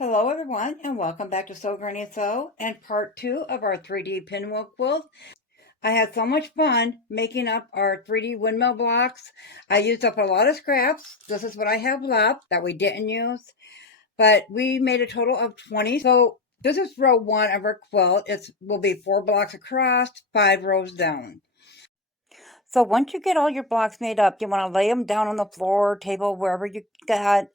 Hello everyone and welcome back to Sew Granny Sew and part 2 of our 3D pinwheel quilt. I had so much fun making up our 3D windmill blocks. I used up a lot of scraps. This is what I have left that we didn't use, but we made a total of 20. So this is row 1 of our quilt. It will be 4 blocks across, 5 rows down. So once you get all your blocks made up, you want to lay them down on the floor, table, wherever you got.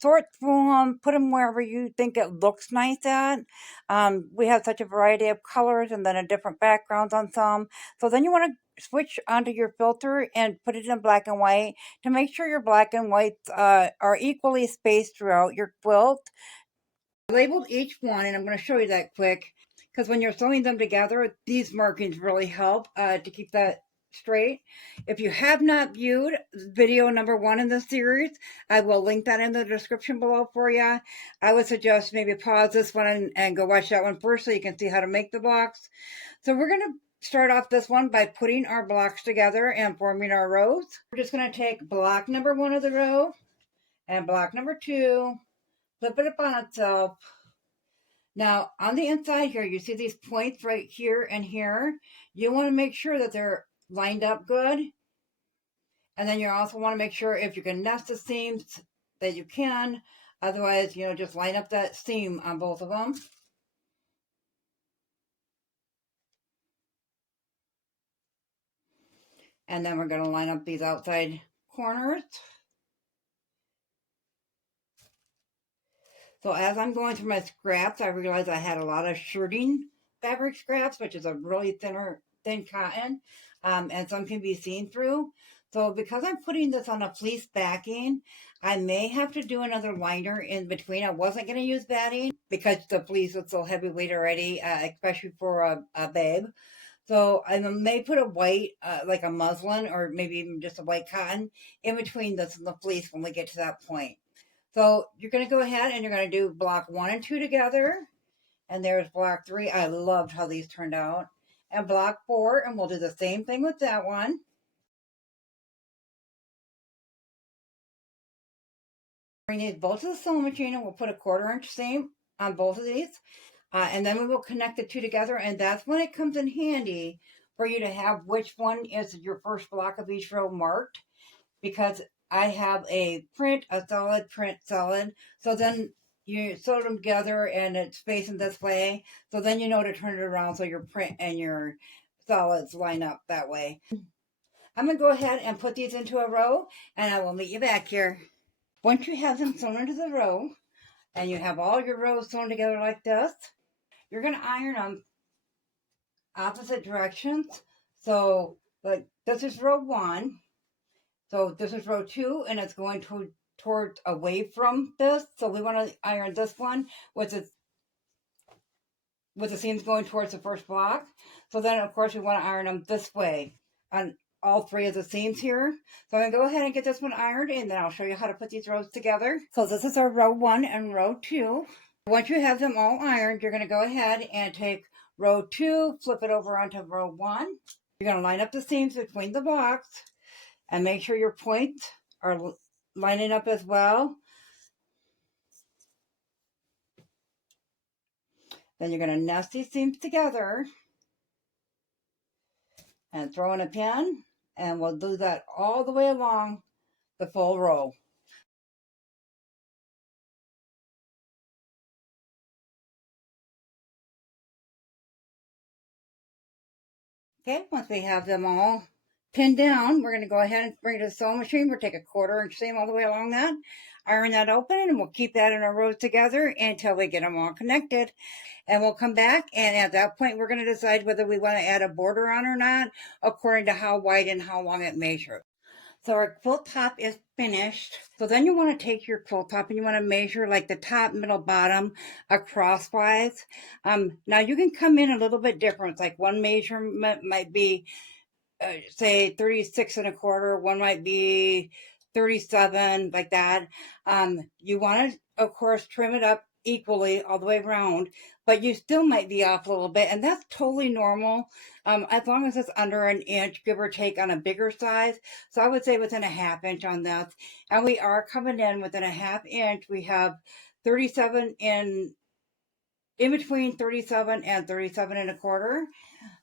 Sort through them, put them wherever you think it looks nice at. We have such a variety of colors and then a different backgrounds on some. So then you want to switch onto your filter and put it in black and white to make sure your black and whites are equally spaced throughout your quilt. I labeled each one, and I'm going to show you that quick because when you're sewing them together, these markings really help to keep that straight. If you have not viewed video number 1 in the series, I will link that in the description below for you. I would suggest maybe pause this one and go watch that one first so you can see how to make the blocks. So we're going to start off this one by putting our blocks together and forming our rows. We're just going to take block number 1 of the row and block number 2, flip it up on itself. Now, on the inside here, you see these points right here and here. You want to make sure that they're lined up good. And then you also want to make sure if you can nest the seams that you can. Otherwise, just line up that seam on both of them. And then we're going to line up these outside corners. So as I'm going through my scraps, I realized I had a lot of shirting fabric scraps, which is a really thin cotton, and some can be seen through. So because I'm putting this on a fleece backing, I may have to do another liner in between. I wasn't going to use batting because the fleece was so heavyweight already, especially for a babe. So I may put a white, like a muslin or maybe even just a white cotton in between this and the fleece when we get to that point. So you're going to go ahead and you're going to do block 1 and 2 together. And there's block 3. I loved how these turned out. And block 4, and we'll do the same thing with that one. Bring these both to the sewing machine and we'll put a 1/4 inch seam on both of these. And then we will connect the 2 together, and that's when it comes in handy for you to have which one is your first block of each row marked, because I have a solid print, solid. So then you sew them together and it's facing this way. So then you know to turn it around so your print and your solids line up that way. I'm going to go ahead and put these into a row and I will meet you back here. Once you have them sewn into the row and you have all your rows sewn together like this, you're going to iron them opposite directions. So like this is row 1. So this is row 2, and it's going towards away from this. So we want to iron this one with the seams going towards the first block. So then, of course, we want to iron them this way on all 3 of the seams here. So I'm going to go ahead and get this one ironed, and then I'll show you how to put these rows together. So this is our row 1 and row 2. Once you have them all ironed, you're going to go ahead and take row 2, flip it over onto row 1. You're going to line up the seams between the blocks and make sure your points are lining up as well. Then you're going to nest these seams together and throw in a pin, and we'll do that all the way along the full row. Okay, once we have them all pinned down, we're going to go ahead and bring it to the sewing machine. We'll take a 1/4 inch seam all the way along that, iron that open, and we'll keep that in our rows together until we get them all connected. And we'll come back, and at that point, we're going to decide whether we want to add a border on or not, according to how wide and how long it measures. So our quilt top is finished. So then you want to take your quilt top and you want to measure like the top, middle, bottom crosswise. Now you can come in a little bit different. Like one measurement might be, say 36 1/4. One might be 37, like that. You want to, of course, trim it up equally all the way around, but you still might be off a little bit, and that's totally normal, as long as it's under 1 inch, give or take, on a bigger size. So I would say within a 1/2 inch on this, and we are coming in within a 1/2 inch. We have 37 in between 37 and 37 and a quarter.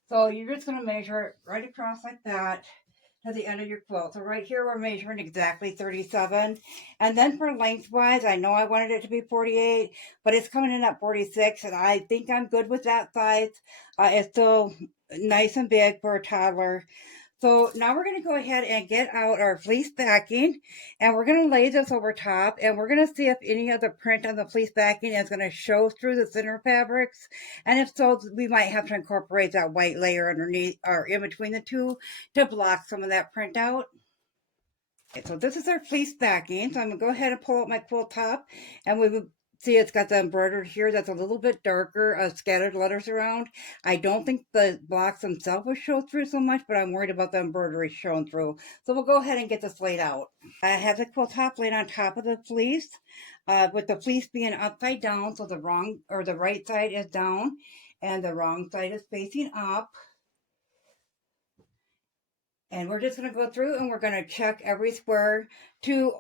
So you're just going to measure it right across like that to the end of your quilt. So right here we're measuring exactly 37. And then for lengthwise, I know I wanted it to be 48, but it's coming in at 46, and I think I'm good with that size. It's still nice and big for a toddler. So now we're going to go ahead and get out our fleece backing, and we're going to lay this over top, and we're going to see if any of the print on the fleece backing is going to show through the thinner fabrics. And if so, we might have to incorporate that white layer underneath or in between the two to block some of that print out. Okay, so this is our fleece backing. So I'm going to go ahead and pull out my quilt top, and we will see it's got the embroidered here that's a little bit darker, scattered letters around. I don't think the blocks themselves will show through so much, but I'm worried about the embroidery showing through. So we'll go ahead and get this laid out. I have the quilt top laid on top of the fleece, with the fleece being upside down, so the wrong or the right side is down and the wrong side is facing up. And we're just going to go through and we're going to check every square to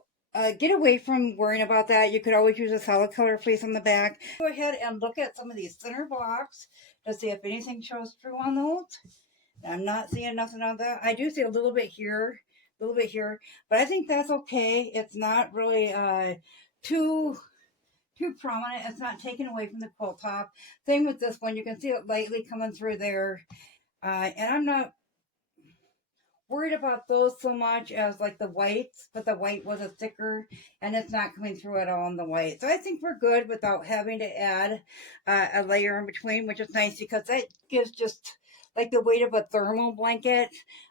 get away from worrying about that. You could always use a solid color fleece on the back. Go ahead and look at some of these thinner blocks to see if anything shows through on those. I'm not seeing nothing on that. I do see a little bit here, but I think that's okay. It's not really too prominent. It's not taken away from the quilt top. Same with this one. You can see it lightly coming through there. And I'm not worried about those so much as like the whites, but the white was a thicker and it's not coming through at all on the white. So I think we're good without having to add a layer in between, which is nice because that gives just like the weight of a thermal blanket.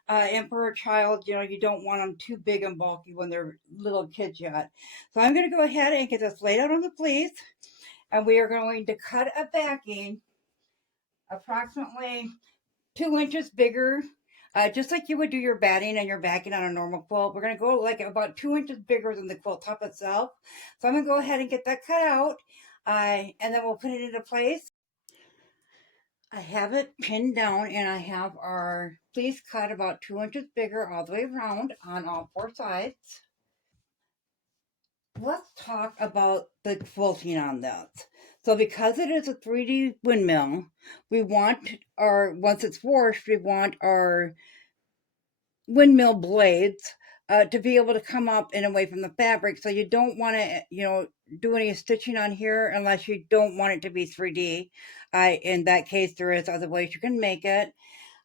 And for a child, you know, you don't want them too big and bulky when they're little kids yet. So I'm going to go ahead and get this laid out on the fleece, and we are going to cut a backing approximately 2 inches bigger, just like you would do your batting and your backing on a normal quilt. We're going to go like about 2 inches bigger than the quilt top itself. So I'm going to go ahead and get that cut out, and then we'll put it into place. I have it pinned down, and I have our fleece cut about 2 inches bigger all the way around on all four sides. Let's talk about the quilting on this. So because it is a 3D windmill, we want our, once it's washed, we want our windmill blades to be able to come up and away from the fabric. So you don't want to, you know, do any stitching on here unless you don't want it to be 3D. In that case, there is other ways you can make it.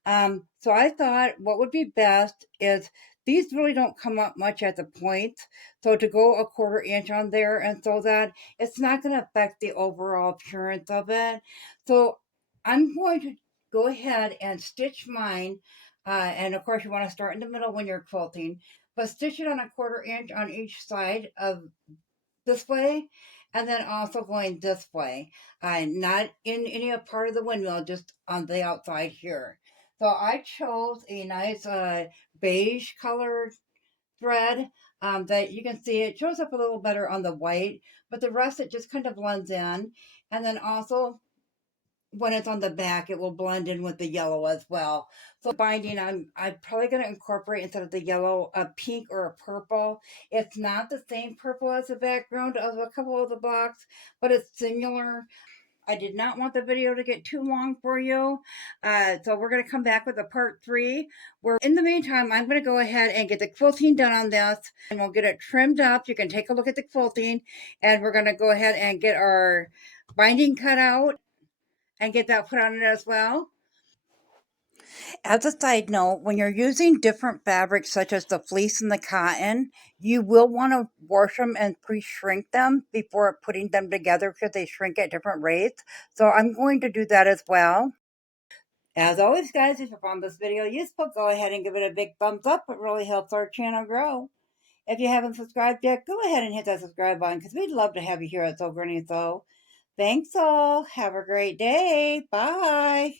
So I thought what would be best is these really don't come up much at the point. So to go a 1/4 inch on there, and so that it's not going to affect the overall appearance of it. So I'm going to go ahead and stitch mine. And of course you want to start in the middle when you're quilting, but stitch it on a 1/4 inch on each side of this way, and then also going this way, not in any part of the windmill, just on the outside here. So I chose a nice beige colored thread, that you can see it shows up a little better on the white, but the rest it just kind of blends in. And then also when it's on the back, it will blend in with the yellow as well. So binding, I'm probably going to incorporate, instead of the yellow, a pink or a purple. It's not the same purple as the background of a couple of the blocks, but it's similar. I did not want the video to get too long for you. So we're going to come back with a part 3. Where in the meantime, I'm going to go ahead and get the quilting done on this, and we'll get it trimmed up. You can take a look at the quilting, and we're going to go ahead and get our binding cut out and get that put on it as well. As a side note, when you're using different fabrics such as the fleece and the cotton, you will want to wash them and pre-shrink them before putting them together because they shrink at different rates. So I'm going to do that as well. As always, guys, if you found this video useful, go ahead and give it a big thumbs up. It really helps our channel grow. If you haven't subscribed yet, go ahead and hit that subscribe button because we'd love to have you here at Sew Granny Sew. Thanks all. Have a great day. Bye.